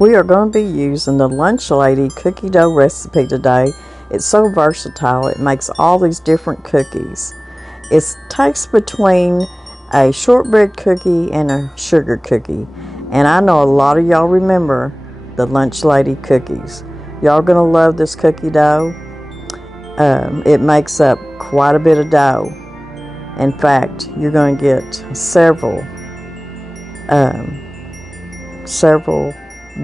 We are going to be using the LunchLady cookie dough recipe today. It's so versatile. It makes all these different cookies. It takes between a shortbread cookie and a sugar cookie. And I know a lot of y'all remember the LunchLady cookies. Y'all going to love this cookie dough. It makes up quite a bit of dough. In fact, you're going to get several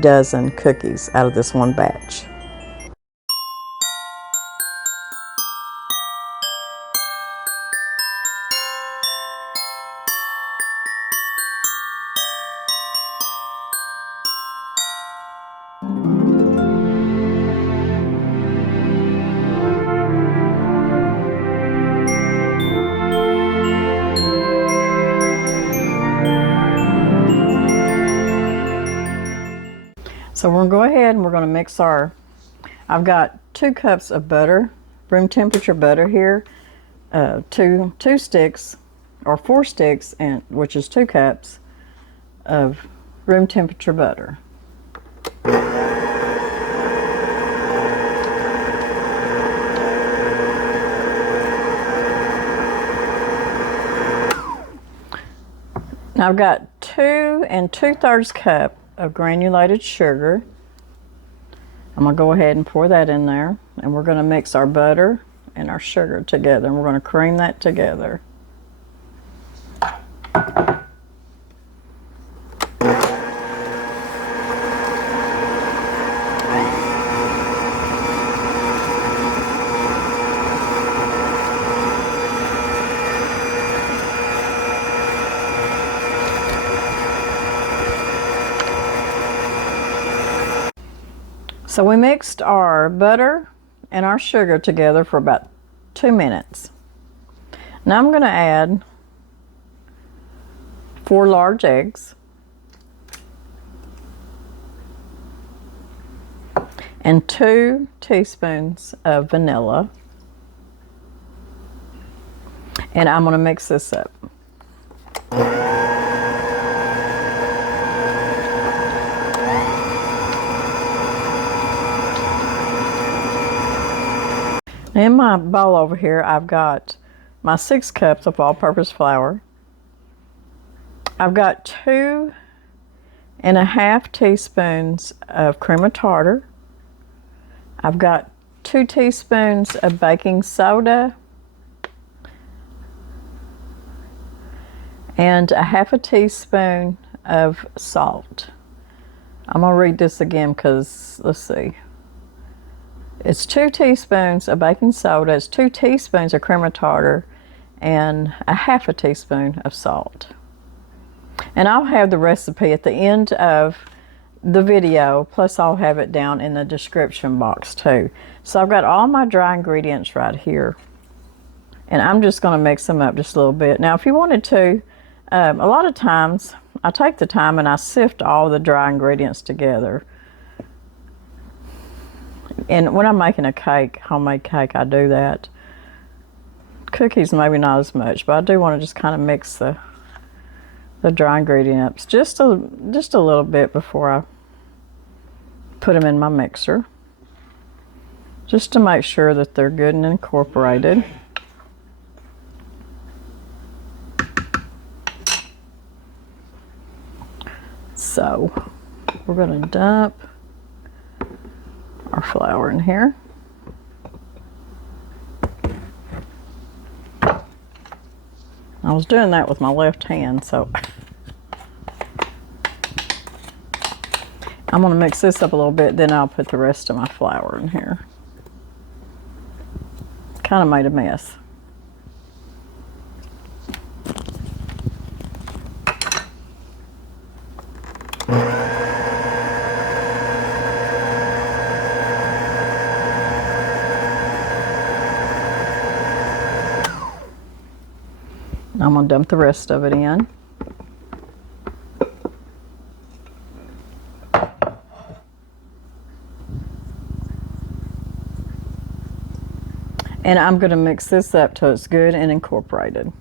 dozen cookies out of this one batch. So we're going to go ahead and we're going to mix I've got 2 cups of butter, room temperature butter here, two sticks or 4 sticks, and which is 2 cups of room temperature butter. Now I've got 2 2/3 cup of granulated sugar. I'm going to go ahead and pour that in there, and we're going to mix our butter and our sugar together, and we're going to cream that together. So we mixed our butter and our sugar together for about 2 minutes. Now I'm going to add 4 large eggs and 2 teaspoons of vanilla, and I'm going to mix this up. In my bowl over here, I've got my 6 cups of all-purpose flour. I've got 2.5 teaspoons of cream of tartar. I've got 2 teaspoons of baking soda and 1/2 teaspoon of salt. I'm going to read this again because, let's see. It's 2 teaspoons of baking soda, it's 2 teaspoons of cream of tartar, and 1/2 teaspoon of salt. And I'll have the recipe at the end of the video, plus I'll have it down in the description box too. So I've got all my dry ingredients right here, and I'm just going to mix them up just a little bit. Now if you wanted to, a lot of times I take the time and I sift all the dry ingredients together. And when I'm making a cake, homemade cake, I do that. Cookies maybe not as much, but I do want to just kind of mix the dry ingredients just a little bit before I put them in my mixer, just to make sure that they're good and incorporated. So we're going to dump our flour in here. I was doing that with my left hand, so I'm going to mix this up a little bit, then I'll put the rest of my flour in here. Kind of made a mess. I'm going to dump the rest of it in. And I'm going to mix this up till it's good and incorporated.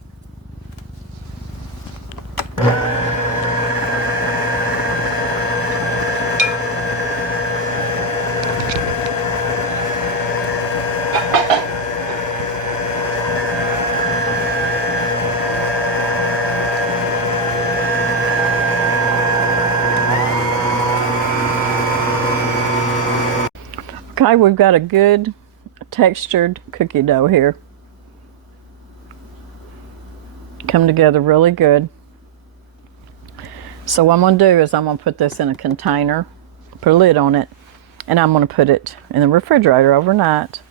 Okay, we've got a good textured cookie dough here. Come together really good. So what I'm going to do is I'm going to put this in a container, put a lid on it, and I'm going to put it in the refrigerator overnight.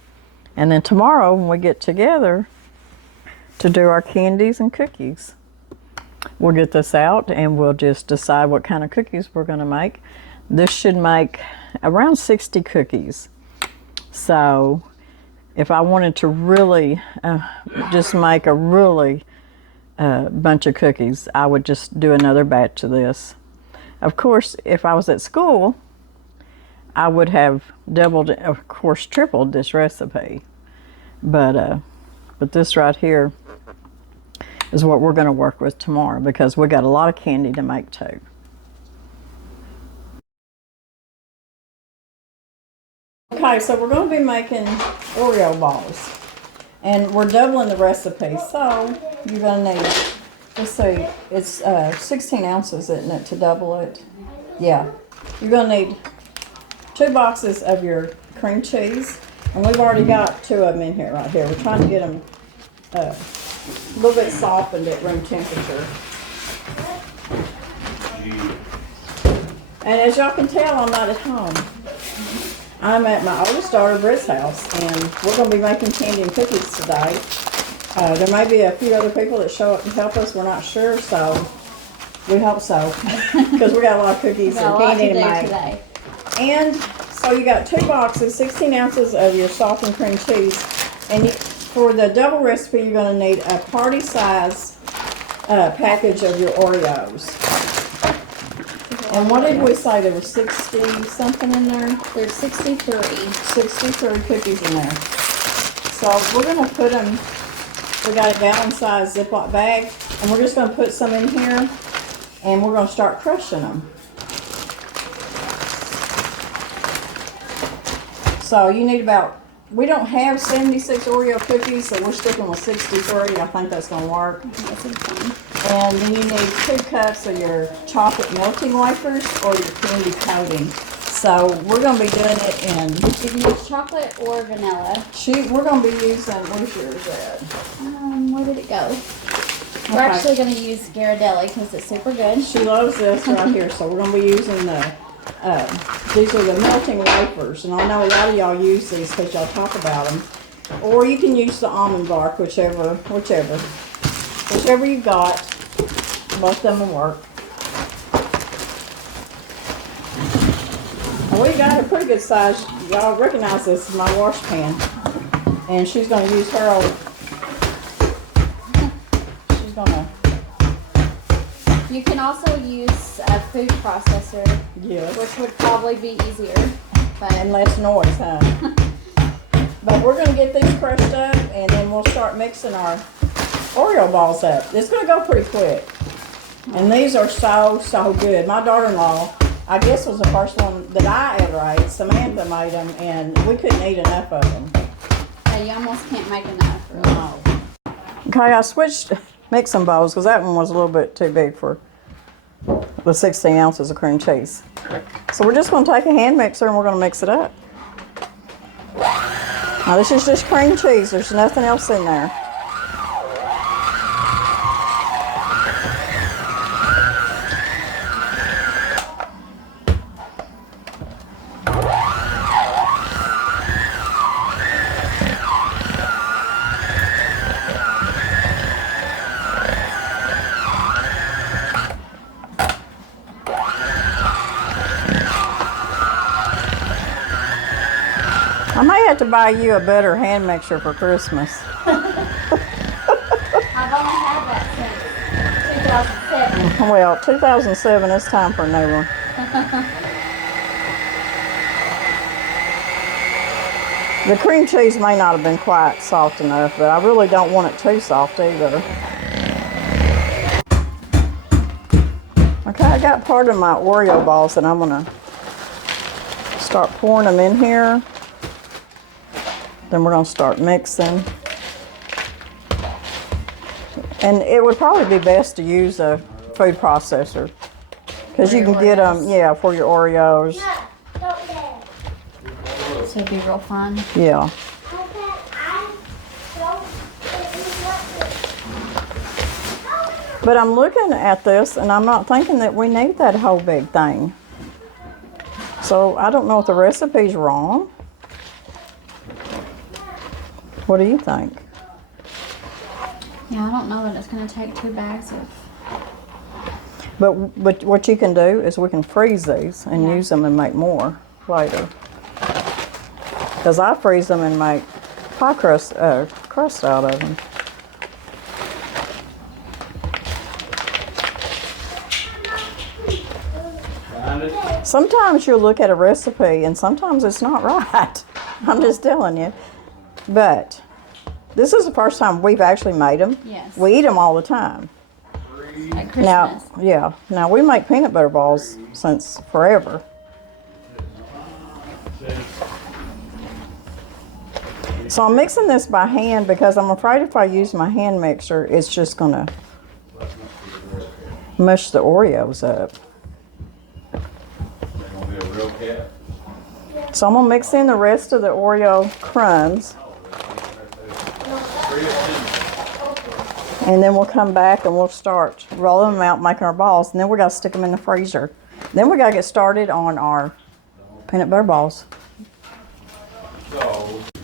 And then tomorrow when we get together to do our candies and cookies, we'll get this out and we'll just decide what kind of cookies we're going to make. This should make around 60 cookies. So if I wanted to really just make a really bunch of cookies, I would just do another batch of this. Of course, if I was at school, I would have doubled, of course, tripled this recipe. But this right here is what we're going to work with tomorrow because we got a lot of candy to make too. Okay, so we're going to be making Oreo balls. And we're doubling the recipe, so you're going to need, let's see, it's 16 ounces, isn't it, to double it? Yeah. You're going to need 2 boxes of your cream cheese, and we've already got 2 of them in here right here. We're trying to get them a little bit softened at room temperature. And as y'all can tell, I'm not at home. I'm at my oldest daughter, Britt's house, and we're going to be making candy and cookies today. There may be a few other people that show up and help us. We're not sure, so we hope so, because we got a lot of cookies and candy to make today. And so you got 2 boxes, 16 ounces of your softened cream cheese, and for the double recipe, you're going to need a party size package of your Oreos. And what did we say? There were 60 something in there? There's 63. 63 cookies in there. So we're going to put them, we got a gallon size Ziploc bag, and we're just going to put some in here, and we're going to start crushing them. So you need about, we don't have 76 Oreo cookies, so we're sticking with 63. I think that's going to work. That's fine. And then you need 2 cups of your chocolate melting wafers or your candy coating. So we're going to be doing it in... You can use chocolate or vanilla. We're going to be using... Where's yours at? Where did it go? We're actually going to use Ghirardelli because it's super good. She loves this right here. So we're going to be using the... these are the melting wafers. And I know a lot of y'all use these because y'all talk about them. Or you can use the almond bark, whichever you got. Both of them will work. And we got a pretty good size. Y'all recognize this is my wash pan. And she's going to use her old... She's going to... You can also use a food processor. Yes. Which would probably be easier. But and less noise, huh? But we're going to get these crushed up and then we'll start mixing our Oreo balls up. It's going to go pretty quick. And these are so good. My daughter-in-law, I guess, was the first one that I ever ate. Samantha made them, and we couldn't eat enough of them. Yeah, you almost can't make enough. Really. No. Okay, I switched mixing bowls because that one was a little bit too big for the 16 ounces of cream cheese. So we're just going to take a hand mixer and we're going to mix it up. Now this is just cream cheese. There's nothing else in there. I may have to buy you a better hand mixer for Christmas. I've only had that since 2007. Well, 2007, it's time for a new one. The cream cheese may not have been quite soft enough, but I really don't want it too soft either. Okay, I got part of my Oreo balls and I'm gonna start pouring them in here. Then we're going to start mixing. And it would probably be best to use a food processor. Because you can get them, yeah, for your Oreos. So it'd be real fun. Yeah. But I'm looking at this and I'm not thinking that we need that whole big thing. So I don't know if the recipe's wrong. What do you think? Yeah, I don't know that it's going to take 2 bags of... But what you can do is we can freeze these and use them and make more later. Because I freeze them and make pie crust out of them. Sometimes you'll look at a recipe and sometimes it's not right. I'm just telling you. But this is the first time we've actually made them. Yes. We eat them all the time. At Christmas. Now, yeah. Now we make peanut butter balls since forever. So I'm mixing this by hand because I'm afraid if I use my hand mixer, it's just gonna mush the Oreos up. So I'm gonna mix in the rest of the Oreo crumbs. And then we'll come back and we'll start rolling them out, making our balls. And then we gotta stick them in the freezer. Then we gotta get started on our peanut butter balls.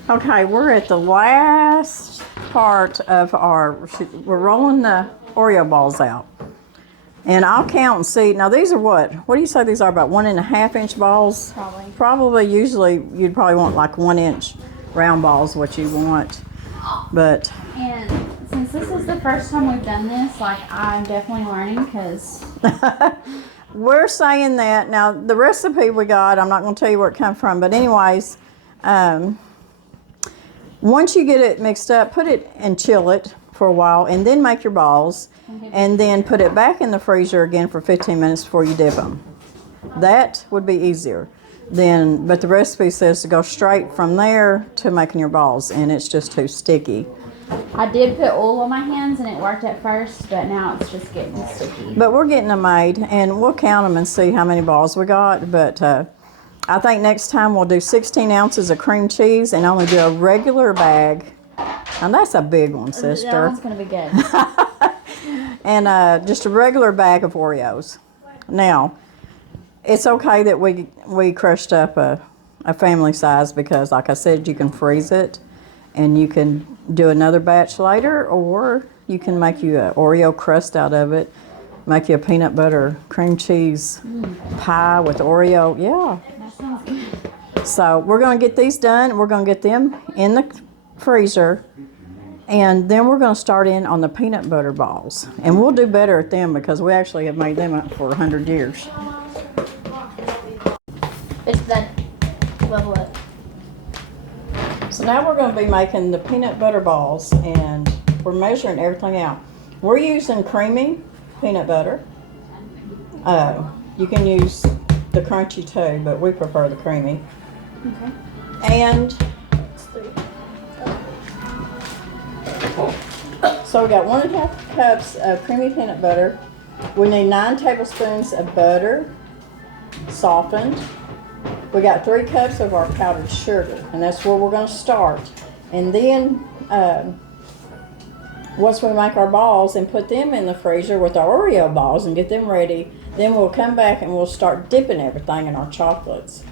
Okay, we're at the last part of we're rolling the Oreo balls out. And I'll count and see. Now these are what do you say these are, about 1.5 inch balls? Probably, usually you'd probably want like 1 inch round balls, what you want. But. And since this is the first time we've done this, like, I'm definitely learning because... We're saying that. Now, the recipe we got, I'm not going to tell you where it comes from, but anyways, once you get it mixed up, put it and chill it for a while, and then make your balls, and then put it back in the freezer again for 15 minutes before you dip them. That would be easier. But the recipe says to go straight from there to making your balls, and it's just too sticky. I did put oil on my hands and it worked at first, but now it's just getting sticky. But we're getting them made, and we'll count them and see how many balls we got. But I think next time we'll do 16 ounces of cream cheese and only do a regular bag. And that's a big one, sister. That one's going to be good. And just a regular bag of Oreos. Now, it's okay that we crushed up a family size because, like I said, you can freeze it. And you can do another batch later, or you can make you an Oreo crust out of it, make you a peanut butter cream cheese pie with Oreo. Yeah. That sounds good. So we're going to get these done. We're going to get them in the freezer, and then we're going to start in on the peanut butter balls. And we'll do better at them because we actually have made them up for 100 years. It's that level up. So now we're going to be making the peanut butter balls, and we're measuring everything out. We're using creamy peanut butter. You can use the crunchy too, but we prefer the creamy. Okay. And so we got 1.5 cups of creamy peanut butter. We need 9 tablespoons of butter, softened. We got 3 cups of our powdered sugar, and that's where we're going to start. And then once we make our balls and put them in the freezer with our Oreo balls and get them ready, then we'll come back and we'll start dipping everything in our chocolates.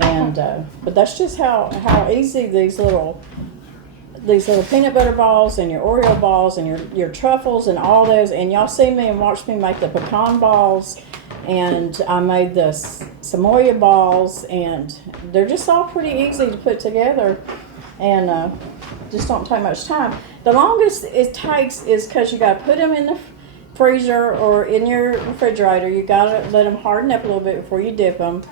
And but that's just how easy these little peanut butter balls and your Oreo balls and your truffles and all those. And y'all see me and watch me make the pecan balls. And I made the Samoa balls, and they're just all pretty easy to put together, and just don't take much time. The longest it takes is because you got to put them in the freezer or in your refrigerator. You got to let them harden up a little bit before you dip them,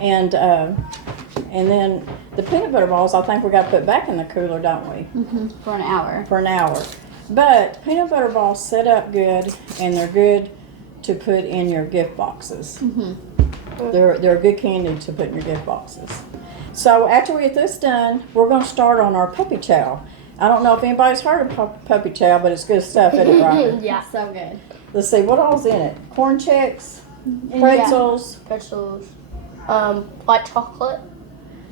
and then the peanut butter balls, I think we got to put back in the cooler, don't we? Mm-hmm. For an hour. For an hour. But peanut butter balls set up good, and they're good to put in your gift boxes. Mm-hmm. They're a good candy to put in your gift boxes. So after we get this done, we're going to start on our puppy chow. I don't know if anybody's heard of puppy chow, but it's good stuff, isn't it, right? Yeah, so good. Let's see, what all's in it? Corn chex, pretzels. Pretzels, white chocolate.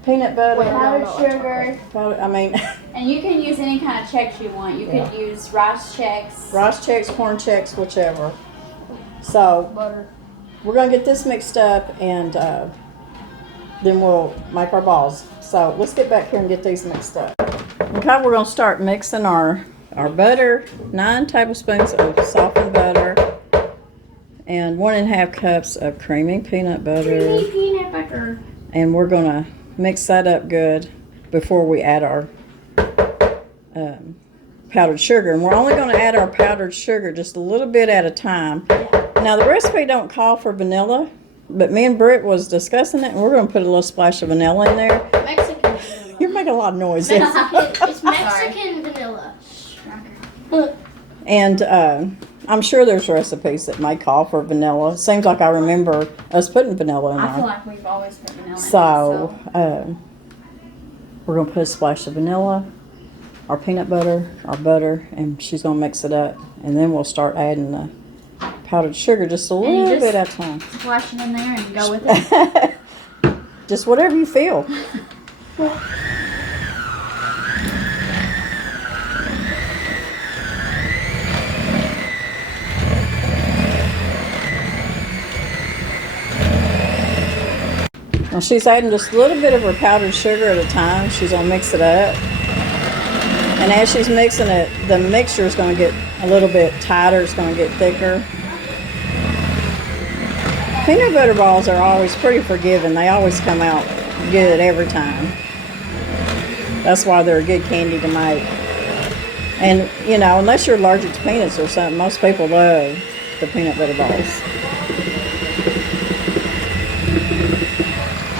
peanut butter. powdered sugar. I mean, And you can use any kind of chex you want. You could use rice chex. rice chex, corn chex, whichever. So Butter. we're gonna get this mixed up, and then we'll make our balls. So let's get back here and get these mixed up. Okay, we're gonna start mixing our butter. 9 tablespoons of softened butter, and 1.5 cups of creamy peanut butter. Creamy peanut butter. And we're gonna mix that up good before we add our powdered sugar. And we're only gonna add our powdered sugar just a little bit at a time. Now the recipe don't call for vanilla, but me and Britt was discussing it, and we're gonna put a little splash of vanilla in there. Mexican vanilla. You're making a lot of noise. It's Mexican vanilla. And I'm sure there's recipes that may call for vanilla. Seems like I remember us putting vanilla in there. I feel like we've always put vanilla in it. So we're gonna put a splash of vanilla, our peanut butter, our butter, and she's gonna mix it up, and then we'll start adding the powdered sugar just a little bit at a time. Splash it in there and go with it. Just whatever you feel. Now she's adding just a little bit of her powdered sugar at a time. She's gonna mix it up. And as she's mixing it, the mixture is gonna get a little bit tighter, it's gonna get thicker. Peanut butter balls are always pretty forgiving. They always come out good every time. That's why they're a good candy to make. And, you know, unless you're allergic to peanuts or something, most people love the peanut butter balls.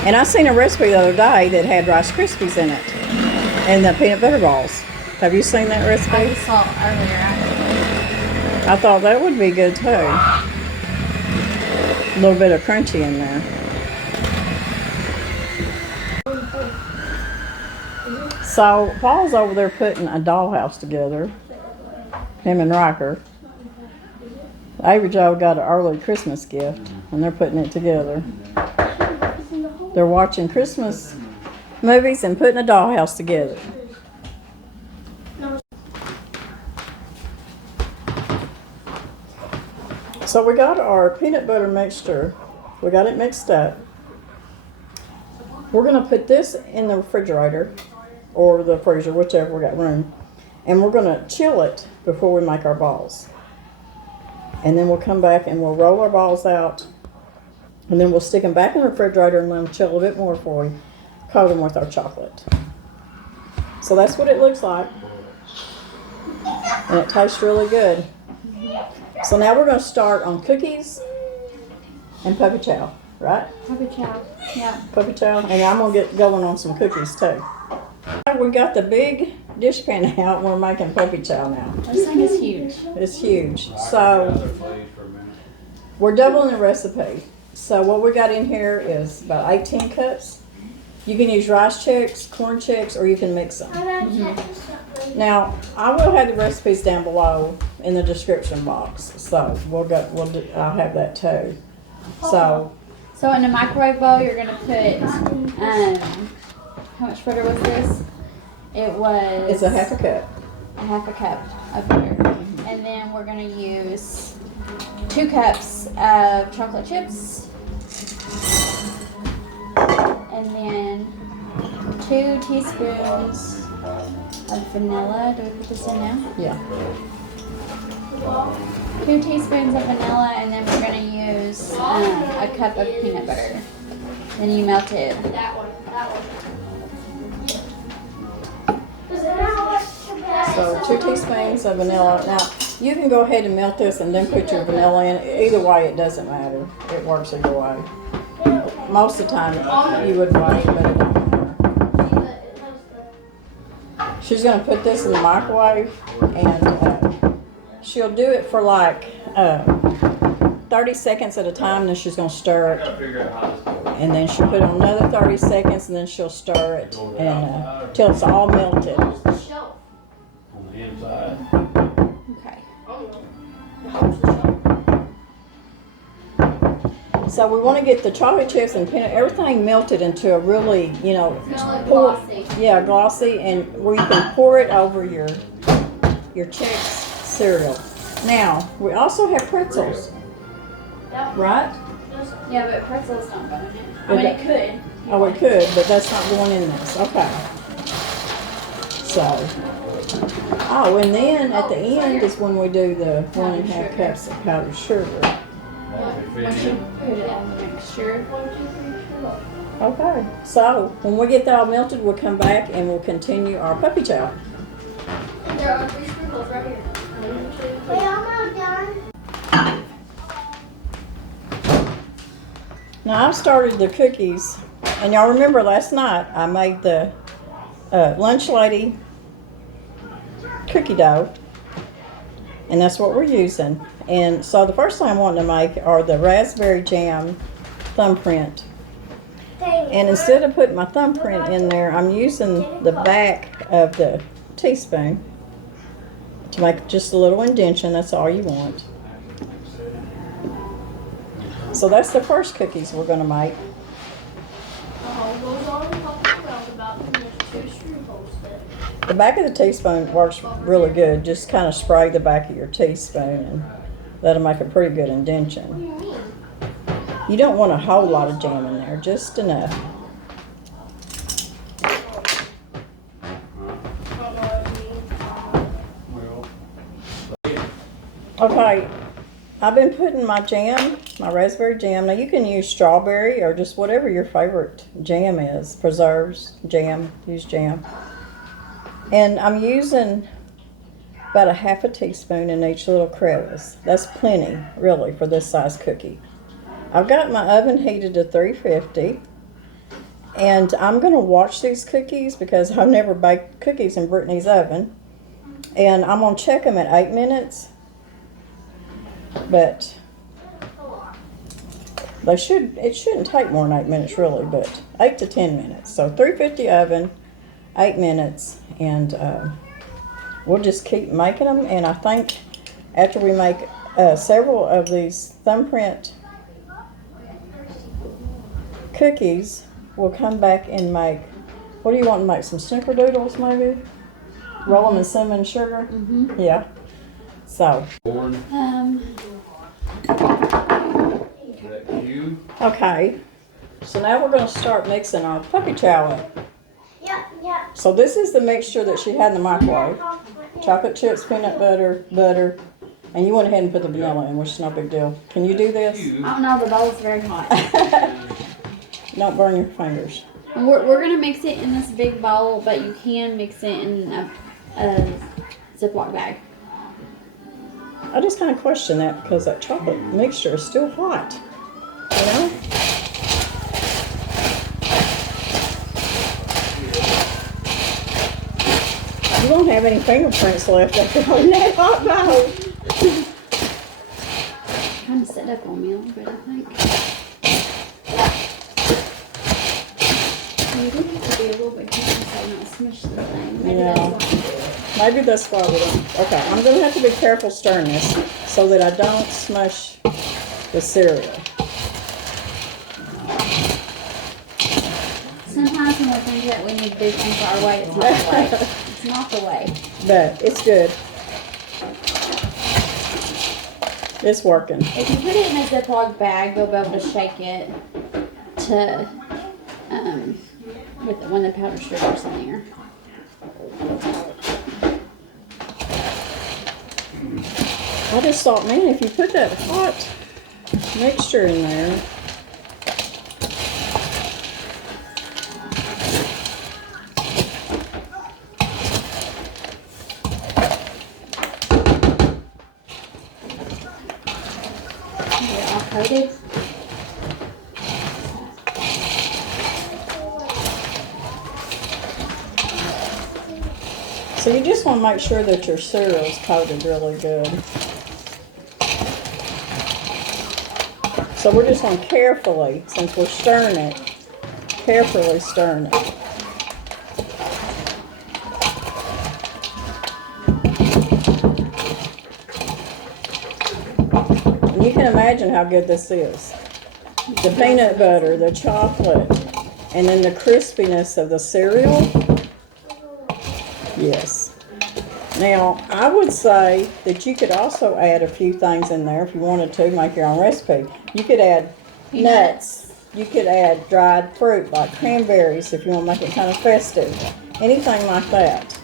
And I seen a recipe the other day that had Rice Krispies in it and the peanut butter balls. Have you seen that recipe? I just saw it earlier, actually. I thought that would be good too. A little bit of crunchy in there. So Paul's over there putting a dollhouse together. Him and Riker. Avery Joe got an early Christmas gift, and they're putting it together. They're watching Christmas movies and putting a dollhouse together. So we got our peanut butter mixture. We got it mixed up. We're going to put this in the refrigerator or the freezer, whichever we got room. And we're going to chill it before we make our balls. And then we'll come back and we'll roll our balls out. And then we'll stick them back in the refrigerator and let them chill a bit more before we coat them with our chocolate. So that's what it looks like. And it tastes really good. So now we're going to start on cookies and puppy chow, right? Puppy chow. Yeah. Puppy chow. And I'm going to get going on some cookies too. We got the big dish pan out. We're making puppy chow now. This thing is huge. It's huge. So we're doubling the recipe. So what we got in here is about 18 cups. You can use rice chex, corn chex, or you can mix them. Now, I will have the recipes down below in the description box. So I'll have that too. So in a microwave bowl, you're gonna put how much butter was this? it's a half a cup. A half a cup of butter, and then we're gonna use 2 cups of chocolate chips, and then 2 teaspoons of vanilla. Do we put this in now? Yeah. 2 teaspoons of vanilla, and then we're going to use a cup of peanut butter. Then you melt it. So 2 teaspoons of vanilla. Now, you can go ahead and melt this and then put your vanilla in. Either way, it doesn't matter. It works either way. Most of the time, you would like it, but it don't matter. She's going to put this in the microwave, and she'll do it for like 30 seconds at a time, then she's going to stir it. And then she'll put it on another 30 seconds, and then she'll stir it and till it's all melted. On the inside. Okay. So we want to get the chocolate chips and peanut, everything melted into a really, you know, Glossy. yeah, glossy, and where you can pour it over your Chex cereal. Now, we also have pretzels, right? Yeah, but pretzels don't go in it. I mean, it could. Oh, we could, but that's not going in this. Okay. So, oh, and then at the end is when we do the 1.5 cups of powdered sugar. Once you put it in the mixture. Okay. So, when we get that all melted, we'll come back and we'll continue our puppy chow. There are 3 sprinkles right here. 1, 2, 3. Wait, I'm not done. Now, I've started the cookies, and y'all remember last night I made the LunchLady cookie dough, and that's what we're using. And so the first thing I want to make are the raspberry jam thumbprint. And instead of putting my thumbprint in there, I'm using the back of the teaspoon to make just a little indentation. That's all you want. So that's the first cookies we're going to make. Those are the talking about. There's 2 screw holes there. The back of the teaspoon works really good. Just kind of spray the back of your teaspoon and that'll make a pretty good indentation. What do you mean? You don't want a whole lot of jam in there, just enough. I don't know what you mean. Okay, I've been putting my jam, my raspberry jam. Now you can use strawberry or just whatever your favorite jam is. Preserves, jam, use jam. And I'm using about a 1/2 teaspoon in each little crevice. That's plenty, really, for this size cookie. I've got my oven heated to 350. And I'm going to watch these cookies because I've never baked cookies in Brittany's oven. And I'm going to check them at 8 minutes. But it shouldn't take more than 8 minutes really, but 8 to 10 minutes. So 350 oven, 8 minutes, and we'll just keep making them. And I think after we make several of these thumbprint cookies, we'll come back and make, what do you want to make, some snickerdoodles maybe? Roll them in cinnamon sugar? Mm-hmm. Yeah. So. Is that you? Okay, so now we're going to start mixing our puppy chow up. Yeah, yeah. So this is the mixture that she had in the microwave. Chocolate chips, peanut butter, butter, and you went ahead and put the vanilla in, which is no big deal. Can you do this? I don't know, the bowl is very hot. Don't burn your fingers. And we're going to mix it in this big bowl, but you can mix it in a Ziploc bag. I just kind of question that because that chocolate mixture is still hot, you know? You won't have any fingerprints left after holding that hot bowl. Kind of set up on me a little bit, I think. You do have to be a little bit careful so you don't smush the thing. Maybe Yeah. that's why. Maybe that's why we don't. Okay, I'm going to have to be careful stirring this so that I don't smush the cereal. Sometimes when we think that we need to do things our way, it's not the way. It's not the way. But it's good. It's working. If you put it in a Ziploc bag, you'll be able to shake it to, when the powdered sugar's in there. I just thought, man, if you put that hot mixture in there, Get it all coated. so you just want to make sure that your cereal is coated really good. So we're just going to carefully, since we're stirring it, carefully stirring it. And you can imagine how good this is. the peanut butter, the chocolate, and then the crispiness of the cereal. Yes. Now, I would say that you could also add a few things in there if you wanted to make your own recipe. You could add nuts. You could add dried fruit like cranberries if you want to make it kind of festive. Anything like that.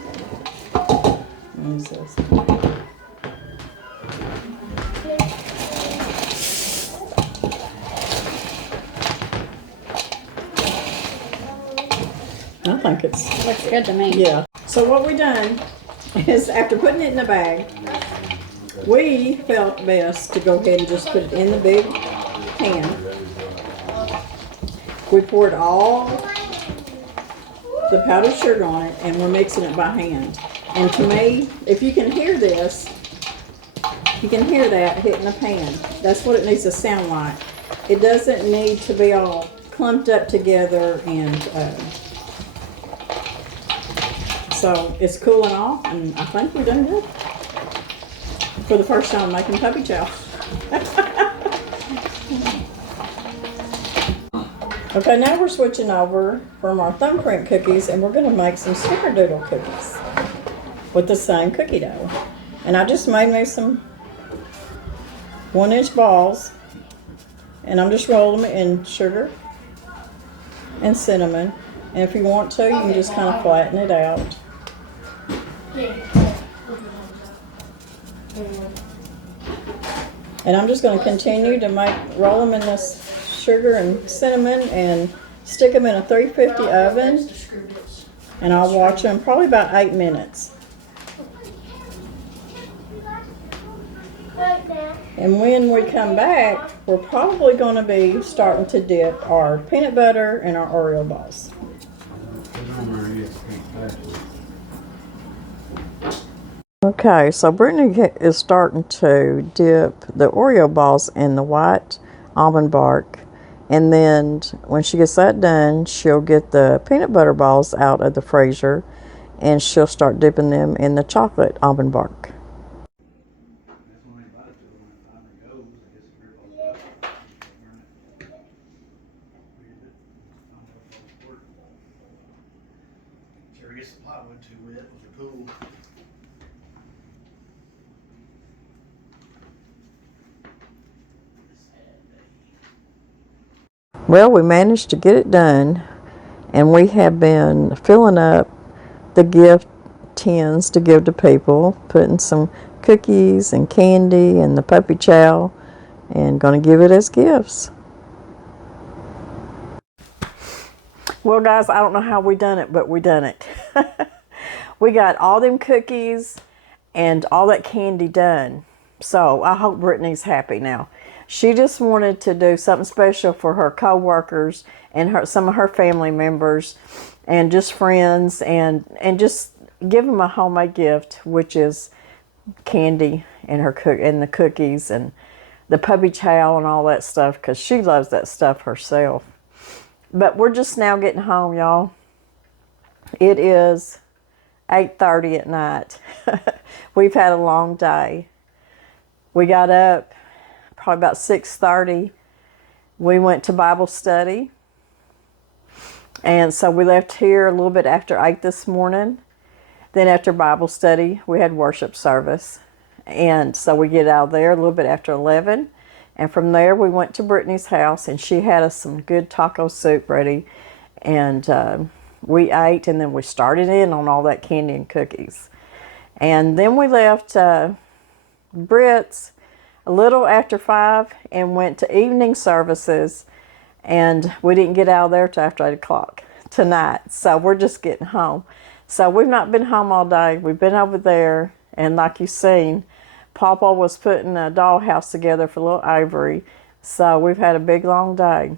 Use this. I think it's Looks good to me. yeah. So what we done is after putting it in the bag, we felt best to go ahead and just put it in the big pan. We poured all the powdered sugar on it and we're mixing it by hand. And to me, if you can hear this, you can hear that hitting the pan. That's what it needs to sound like. It doesn't need to be all clumped up together and so it's cooling off, and I think we're done good. For the first time making puppy chow. Okay, now we're switching over from our thumbprint cookies, and we're going to make some snickerdoodle cookies with the same cookie dough. And I just made me some 1-inch balls, and I'm just rolling them in sugar and cinnamon. And if you want to, you can just kind of flatten it out. And I'm just going to continue to roll them in this sugar and cinnamon and stick them in a 350 oven. And I'll watch them probably about 8 minutes. And when we come back, we're probably going to be starting to dip our peanut butter and our Oreo balls. Okay, so Brittany is starting to dip the Oreo balls in the white almond bark. And then when she gets that done, she'll get the peanut butter balls out of the freezer and she'll start dipping them in the chocolate almond bark. Sure gets the plywood too wet with the pool. Well, we managed to get it done, and we have been filling up the gift tins to give to people, putting some cookies and candy and the puppy chow, and going to give it as gifts. Well, guys, I don't know how we done it, but we done it. We got all them cookies and all that candy done. So I hope Brittany's happy now. She just wanted to do something special for her co-workers and some of her family members and just friends and just give them a homemade gift, which is candy and the cookies and the puppy chow and all that stuff, because she loves that stuff herself. But we're just now getting home, y'all. It is 8:30 at night. We've had a long day. We got up probably about 6:30. We went to Bible study. And so we left here a little bit after 8 this morning. Then after Bible study, we had worship service. And so we get out of there a little bit after 11. And from there, we went to Brittany's house, and she had us some good taco soup ready. And we ate, and then we started in on all that candy and cookies. And then we left Britt's a little after 5 and went to evening services. And we didn't get out of there till after 8 o'clock tonight. So we're just getting home. So we've not been home all day. We've been over there, and like you've seen, Papa was putting a dollhouse together for little Avery. So we've had a big, long day.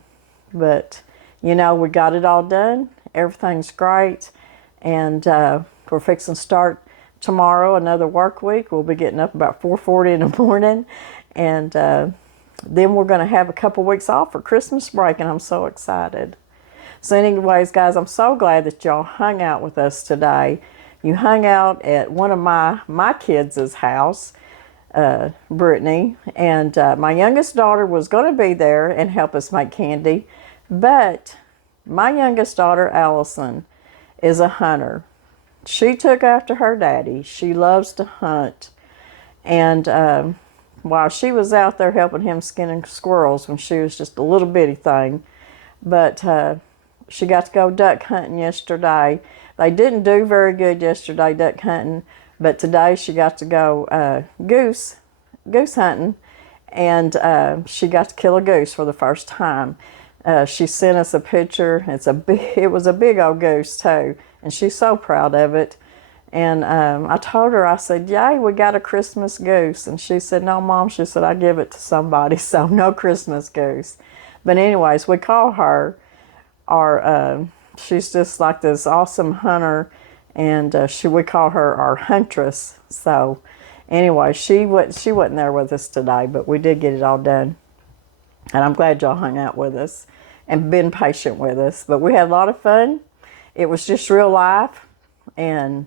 But, you know, we got it all done. Everything's great. And we're fixing to start tomorrow, another work week. We'll be getting up about 4:40 in the morning. And then we're going to have a couple weeks off for Christmas break, and I'm so excited. So anyways, guys, I'm so glad that y'all hung out with us today. You hung out at one of my kids' house. Brittany, and my youngest daughter was going to be there and help us make candy, but my youngest daughter, Allison, is a hunter. She took after her daddy. She loves to hunt, and while she was out there helping him skinning squirrels when she was just a little bitty thing, but she got to go duck hunting yesterday. They didn't do very good yesterday duck hunting, but today she got to go goose hunting, and she got to kill a goose for the first time. She sent us a picture. It was a big old goose too, and she's so proud of it. And I told her, I said, "Yay, we got a Christmas goose." And she said, "No, Mom," she said, "I give it to somebody, so no Christmas goose." But anyways, we call her she's just like this awesome hunter, and we call her our huntress. So anyway, she wasn't there with us today, but we did get it all done. And I'm glad y'all hung out with us and been patient with us. But we had a lot of fun. It was just real life. And,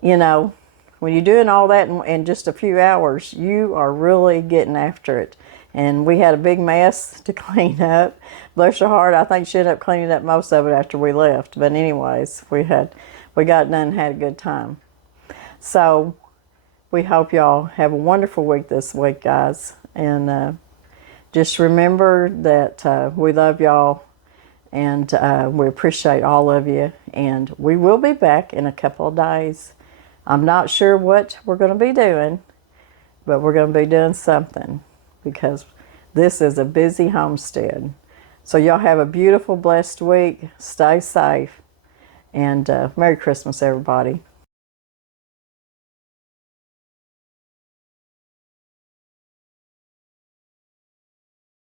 you know, when you're doing all that in just a few hours, you are really getting after it. And we had a big mess to clean up. Bless her heart, I think she ended up cleaning up most of it after we left. But anyways, we got done and had a good time. So we hope y'all have a wonderful week this week, guys. And just remember that we love y'all, and we appreciate all of you. And we will be back in a couple of days. I'm not sure what we're going to be doing, but we're going to be doing something, because this is a busy homestead. So y'all have a beautiful, blessed week. Stay safe. And Merry Christmas, everybody.